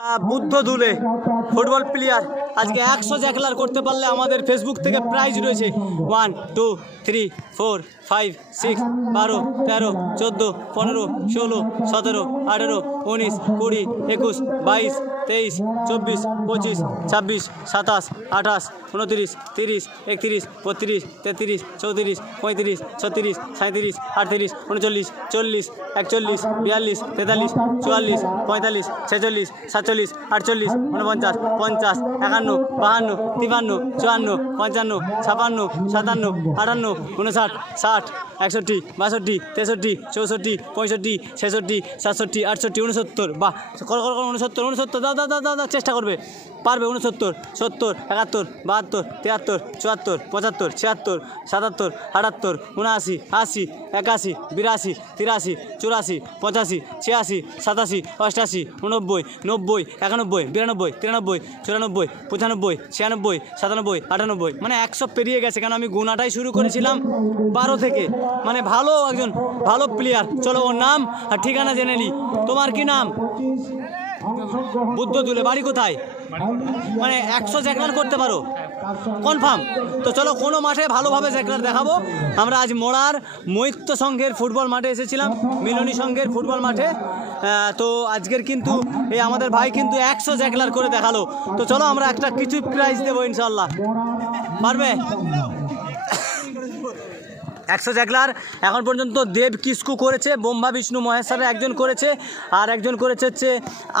বুদ্ধ দুলে football player আজকে 100 জ্যাকলার করতে পারলে আমাদের ফেসবুক থেকে প্রাইজ রয়েছে 1 2 3 4 5 6 12 13 14 15 16 17 18 19 20 21 22 23 24 25 26 27 28 29 30 31 32 33 34 35 36 37 38 39 40 41 42 43 44 45 46 47 48 49 50 51 52 53 54 55 56 57 58 59 60 61 62 63 64 65 66 67 68 69 বাহ কর 69 দাও দাও দাও দাও চেষ্টা করবে পারবে 69 70 71 72 73 74 75 76 77 78 79 80 81 82 83 84 85 86 87 88 89 90 91 92 93 94 95 96 97 98 মানে 100 পেরিয়ে গেছে কেন আমি গুনাটাই শুরু করেছিলাম 12 থেকে মানে ভালো একজন ভালো প্লেয়ার। চলো ওর নাম আর ঠিকানা জেনে নিই। তোমার কি নাম? বুদ্ধ দুলে। বাড়ি কোথায়? মানে 100 জ্যাকলার করতে পারো কনফার্ম? তো চলো কোনো মাঠে ভালোভাবে জ্যাকলার দেখাবো। আমরা আজ মোড়ার মৈত্য সংঘের ফুটবল মাঠে এসেছিলাম, মিলনী সংঘের ফুটবল মাঠে। তো আজকের কিন্তু এই আমাদের ভাই কিন্তু 100 জ্যাকলার করে দেখালো। তো চলো আমরা একটা কিছু প্রাইজ দেবো ইনশাল্লাহ। পারবে? 100 জ্যাকলার এখন পর্যন্ত দেব কিসকু করেছে, বোম্বা বিষ্ণু মহেশ্বরের একজন করেছে, আর একজন করেছে হচ্ছে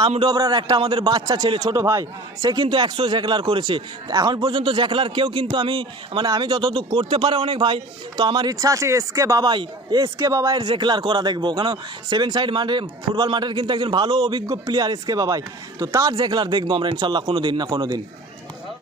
আমডবরার একটা আমাদের বাচ্চা ছেলে ছোট ভাই, সে কিন্তু 100 জ্যাকলার করেছে। এখন পর্যন্ত জ্যাকলার কেউ কিন্তু আমি যতটুকু করতে পারে অনেক ভাই। তো আমার ইচ্ছা আছে এসকে বাবাইয়ের জ্যাকলার করা দেখবো, কেন 7 সাইড মাঠে ফুটবল মাঠের কিন্তু একজন ভালো অভিজ্ঞ প্লেয়ার এসকে বাবাই, তো তার জ্যাকলার দেখবো আমরা ইনশাল্লাহ কোনো দিন না কোনো দিন।